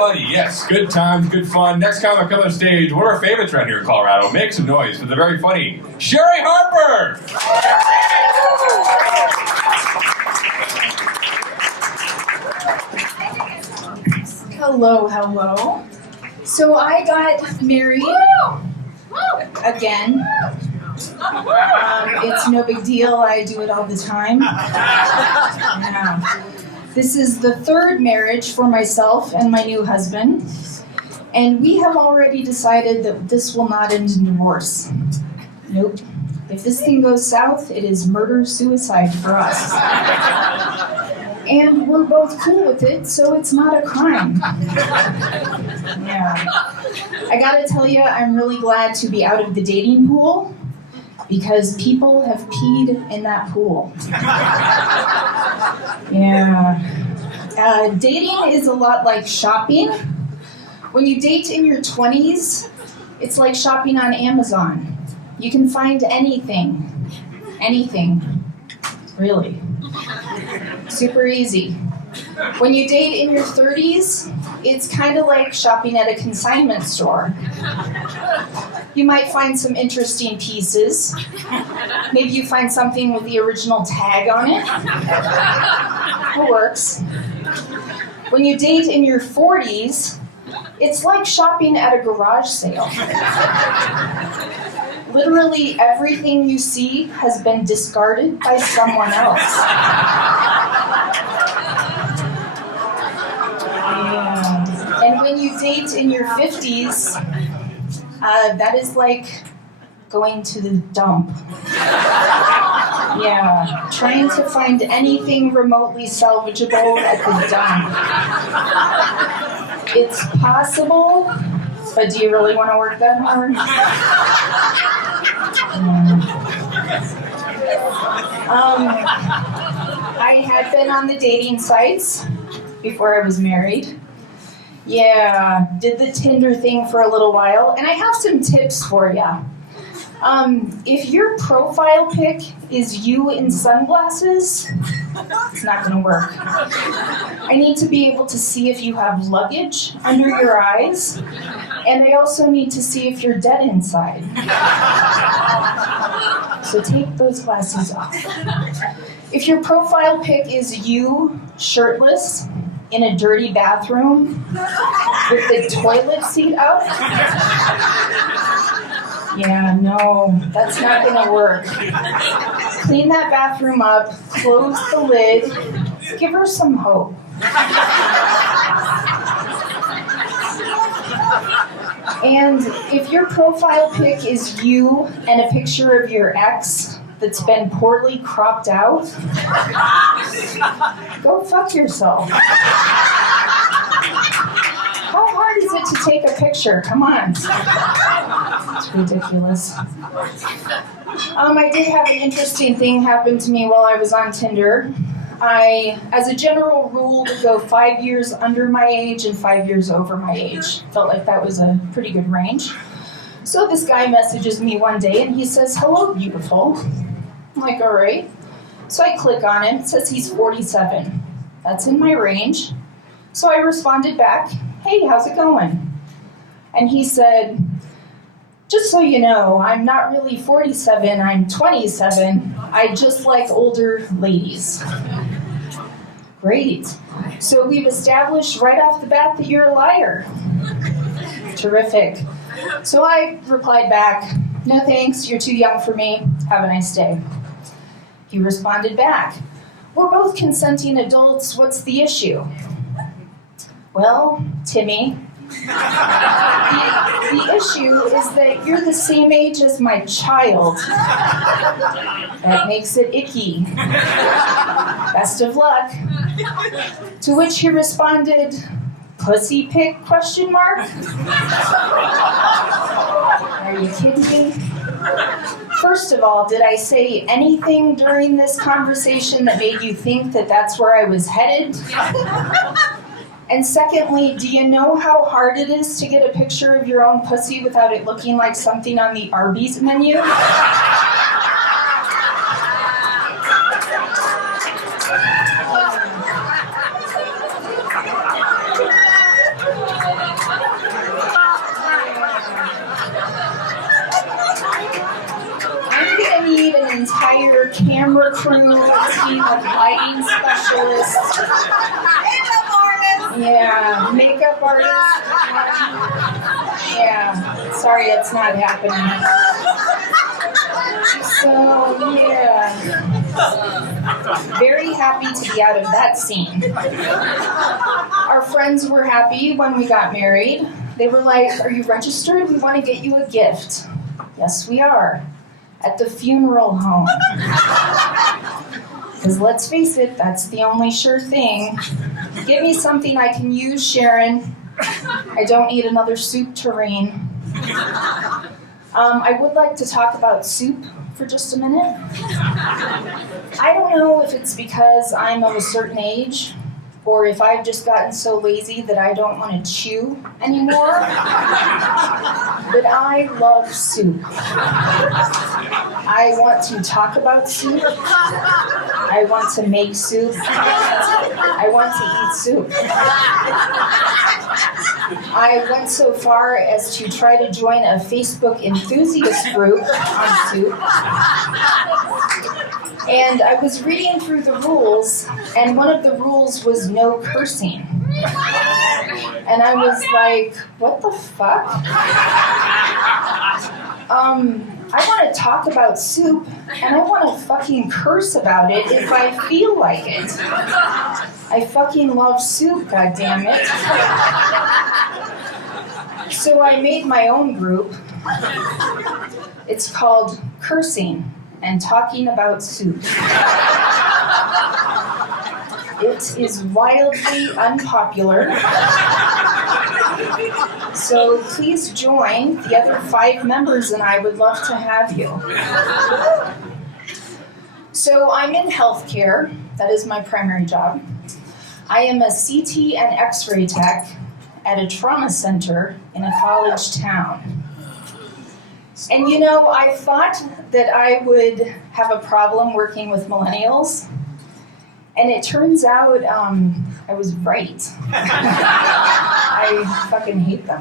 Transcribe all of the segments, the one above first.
funny. Yes, good times, good fun. Next comic coming on stage, one of our favorites around here in Colorado. Make some noise for the very funny Sherry Harper. Hello, hello. So I got married again. It's no big deal. I do it all the time. Yeah. This is the third marriage for myself and my new husband. And we have already decided that this will not end in divorce. Nope. If this thing goes south, it is murder-suicide for us. And we're both cool with it, so it's not a crime. Yeah. I gotta tell you, I'm really glad to be out of the dating pool because people have peed in that pool. Yeah. Dating is a lot like shopping. When you date in your 20s, it's like shopping on Amazon. You can find anything. Anything. Really. Super easy. When you date in your 30s, it's kind of like shopping at a consignment store. You might find some interesting pieces. Maybe you find something with the original tag on it. It works. When you date in your 40s, it's like shopping at a garage sale. Literally everything you see has been discarded by someone else. Yeah. And when you date in your 50s, that is like going to the dump. Yeah, trying to find anything remotely salvageable at the dump. It's possible, but do you really want to work that hard? I had been on the dating sites before I was married. Yeah, did the Tinder thing for a little while, and I have some tips for you. If your profile pic is you in sunglasses, it's not going to work. I need to be able to see if you have luggage under your eyes, and I also need to see if you're dead inside. So take those glasses off. If your profile pic is you shirtless in a dirty bathroom with the toilet seat up, yeah, no, that's not gonna work. Clean that bathroom up, close the lid, give her some hope. And if your profile pic is you and a picture of your ex that's been poorly cropped out, go fuck yourself. How hard is it to take a picture? Come on. It's ridiculous. I did have an interesting thing happen to me while I was on Tinder. I, as a general rule, would go 5 years under my age and 5 years over my age. Felt like that was a pretty good range. So this guy messages me one day and he says, "Hello, beautiful." I'm like, all right. So I click on it. It says he's 47. That's in my range. So I responded back, "Hey, how's it going?" And he said, "Just so you know, I'm not really 47, I'm 27. I just like older ladies." Great. So we've established right off the bat that you're a liar. Terrific. So I replied back, "No thanks, you're too young for me. Have a nice day." He responded back, "We're both consenting adults. What's the issue?" "Well, Timmy, the issue is that you're the same age as my child. That makes it icky. Best of luck." To which he responded, "Pussy pic, question mark? Are you kidding me?" First of all, did I say anything during this conversation that made you think that that's where I was headed? And secondly, do you know how hard it is to get a picture of your own pussy without it looking like something on the Arby's menu? camera crew, team of lighting specialists. Makeup artist. Yeah, makeup artist. Yeah, sorry, it's not happening. So, yeah. Very happy to be out of that scene. Our friends were happy when we got married. They were like, "Are you registered? We want to get you a gift." Yes, we are. At the funeral home. Because let's face it, that's the only sure thing. Give me something I can use, Sharon. I don't need another soup tureen. I would like to talk about soup for just a minute. I don't know if it's because I'm of a certain age, or if I've just gotten so lazy that I don't want to chew anymore. But I love soup. I want to talk about soup. I want to make soup. I want to eat soup. I went so far as to try to join a Facebook enthusiast group on soup. And I was reading through the rules, and one of the rules was no cursing. And I was like, what the fuck? I want to talk about soup, and I want to fucking curse about it if I feel like it. I fucking love soup, goddammit. So I made my own group. It's called Cursing and Talking About Soup. It is wildly unpopular. So please join. The other 5 members and I would love to have you. So I'm in healthcare. That is my primary job. I am a CT and X-ray tech at a trauma center in a college town. And you know, I thought that I would have a problem working with millennials. And it turns out I was right. I fucking hate them.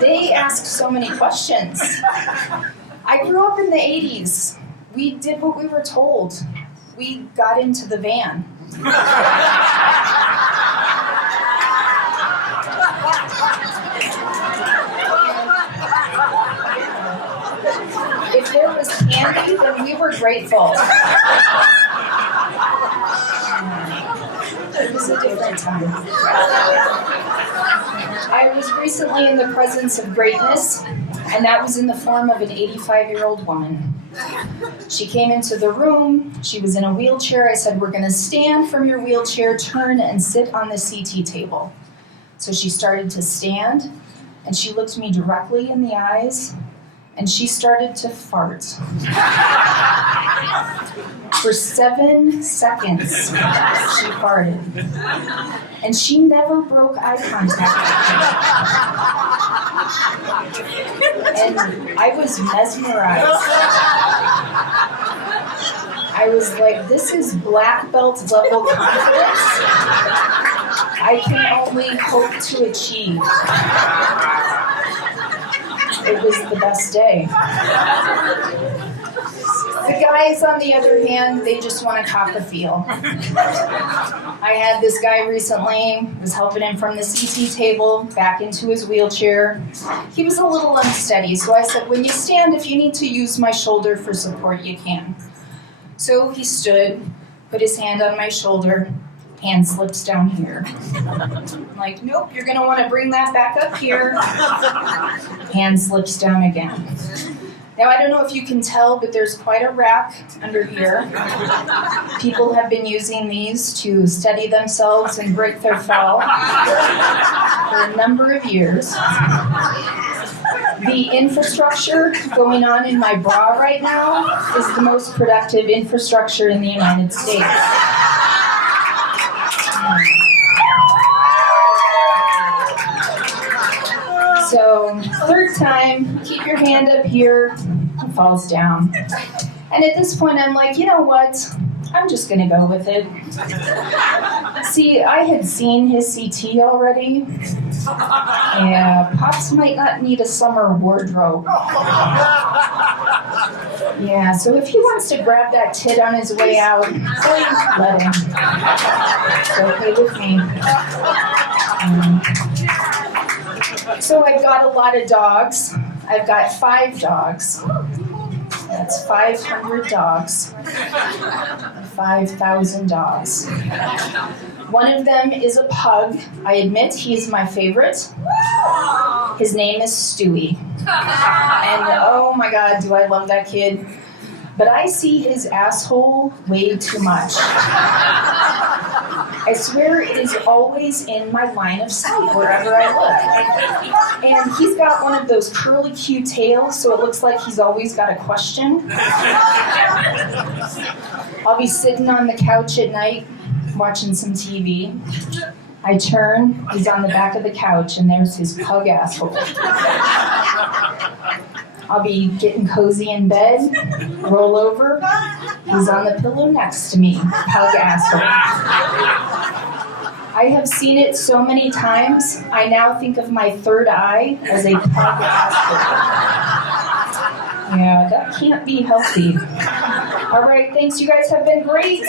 They ask so many questions. I grew up in the 80s. We did what we were told. We got into the van. If there was candy, then we were grateful. It was a different time. I was recently in the presence of greatness, and that was in the form of an 85-year-old woman. She came into the room. She was in a wheelchair. I said, "We're going to stand from your wheelchair, turn, and sit on the CT table." So she started to stand, and she looked me directly in the eyes, and she started to fart. For 7 seconds, she farted. And she never broke eye contact with me. And I was mesmerized. I was like, this is black belt level confidence I can only hope to achieve. It was the best day. The guys, on the other hand, they just want to cop a feel. I had this guy recently, was helping him from the CT table back into his wheelchair. He was a little unsteady, so I said, when you stand, if you need to use my shoulder for support, you can. So he stood, put his hand on my shoulder, hand slips down here. I'm like, nope, you're going to want to bring that back up here. Hand slips down again. Now, I don't know if you can tell, but there's quite a rack under here. People have been using these to steady themselves and break their fall for a number of years. The infrastructure going on in my bra right now is the most productive infrastructure in the United States. So, third time, keep your hand up here, and falls down. And at this point, I'm like, you know what? I'm just going to go with it. See, I had seen his CT already. Yeah, Pops might not need a summer wardrobe. Yeah, so if he wants to grab that tit on his way out, let him. It's okay with me. So I've got a lot of dogs. I've got 5 dogs. That's 500 dogs. 5,000 dogs. One of them is a pug. I admit he is my favorite. His name is Stewie. And oh my God, do I love that kid. But I see his asshole way too much. I swear it is always in my line of sight wherever I look. And he's got one of those curly Q tails, so it looks like he's always got a question. I'll be sitting on the couch at night watching some TV. I turn, he's on the back of the couch, and there's his pug asshole. I'll be getting cozy in bed, roll over, he's on the pillow next to me, pug asshole. I have seen it so many times, I now think of my third eye as a pug asshole. Yeah, that can't be healthy. All right, thanks, you guys have been great.